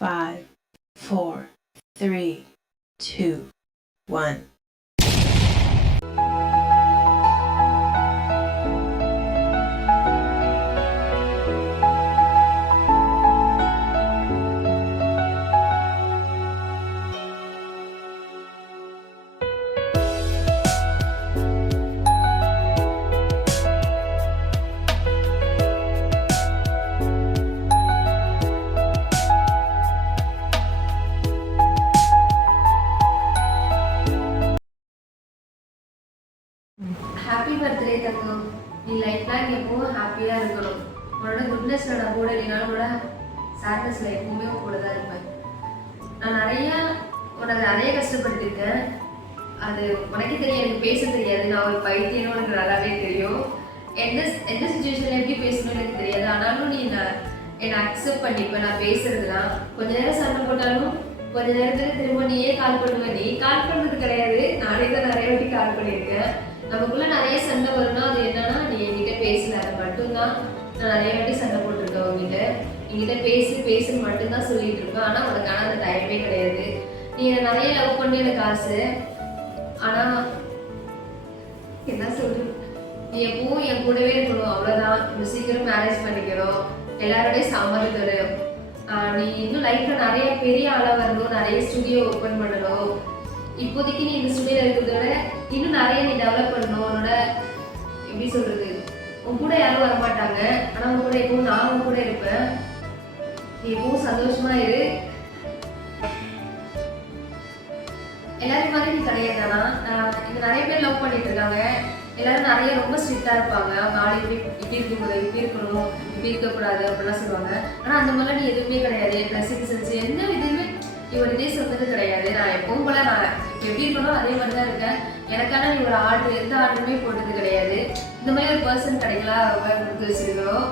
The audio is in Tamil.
5, 4, 3, 2, 1. ஹாப்பி பர்த்டே தங்கம். நீ லைஃப் லாங் எப்பவும் ஹாப்பியாக இருக்கணும். உன்னோட குட்னஸில் நான் கூட இல்லைனாலும் கூட சேட்னஸில் எப்பவுமே உன் கூட தான் இருப்பேன். நான் உனக்கு நிறைய கஷ்டப்பட்டுருக்கேன். அது உனக்கே தெரியும், எனக்கு பேச தெரியாது. நான் ஒரு பைத்தியன்னு உனக்கு நல்லாவே தெரியும். எந்த சுச்சுவேஷனில் எப்படி பேசணும்னு எனக்கு தெரியாது. ஆனாலும் நீ என்னை அக்செப்ட் பண்ணிப்பேன். நான் பேசுறதுலாம் கொஞ்ச நேரம் சண்டை போட்டாலும் கொஞ்ச நேரத்துல திரும்ப நீயே கால் பண்ணுவேன். நீ கால் பண்ணுறது கிடையாது, நானே தான் நிறைய வாட்டி கால் பண்ணியிருக்கேன். நமக்குள்ள நிறைய சண்டை வரும்னா அது என்னன்னா, நீ என்கிட்ட பேசல, அது மட்டும்தான். நான் நிறைய வாட்டி சண்டை போட்டிருக்கேன் என்கிட்ட பேசுன்னு மட்டும்தான் சொல்லிட்டு இருப்பேன். ஆனா உனக்கான அந்த டைமே கிடையாது. நீ என்னை நிறைய லவ் பண்ணி எனக்கு ஆசை. ஆனா என்ன சொல்றது, நீ எப்பவும் என் கூடவே இருக்கணும், அவ்வளவுதான். இன்னும் சீக்கிரம் மேரேஜ் பண்ணிக்கிறோம், எல்லாரோடய சம்மதம். நீ இன்னும் லைஃப்ல நிறைய பெரிய ஆளா வரணும், நிறைய ஸ்டுடியோ ஓப்பன் பண்ணணும். இப்போதைக்கு நீ இந்த ஸ்டுடியோல இருக்கிறத விட இன்னும் நிறைய நீ டெவலப் பண்ணணும். உன்னோட எப்படி சொல்றது, உன் கூட யாரும் வரமாட்டாங்க, ஆனா உன் கூட எப்பவும் நான் உன் கூட இருப்பேன். நீ எப்பவும் சந்தோஷமா இரு. எல்லாரும் மாதிரி நீ கிடையாதானா? இங்க நிறைய பேர் லவ் பண்ணிட்டு இருக்காங்க. எல்லாரும் நிறைய ரொம்ப ஸ்ட்ரிக்டா இருப்பாங்க. அவங்க ஆள் இப்படி இருக்கக்கூடாது, இப்படி இருக்கணும், இப்படி இருக்கக்கூடாது அப்படிலாம் சொல்லுவாங்க. ஆனா அந்த மாதிரிலாம் நீ எதுவுமே கிடையாது. ட்ரெஸ்ஸிங் சென்ஸ் எந்த விதமே நீ ஒரு இதே சொன்னது கிடையாது. நான் எப்பவும் போல நான் எப்படி இருக்கணும் அதே மாதிரி தான் இருக்கேன். எனக்கான நீ ஒரு ஆர்டர் எந்த ஆர்டருமே போட்டது கிடையாது. இந்த மாதிரி ஒரு பர்சன் கிடைக்கலாம் ரொம்ப கொடுத்து வச்சிருக்கிறோம்.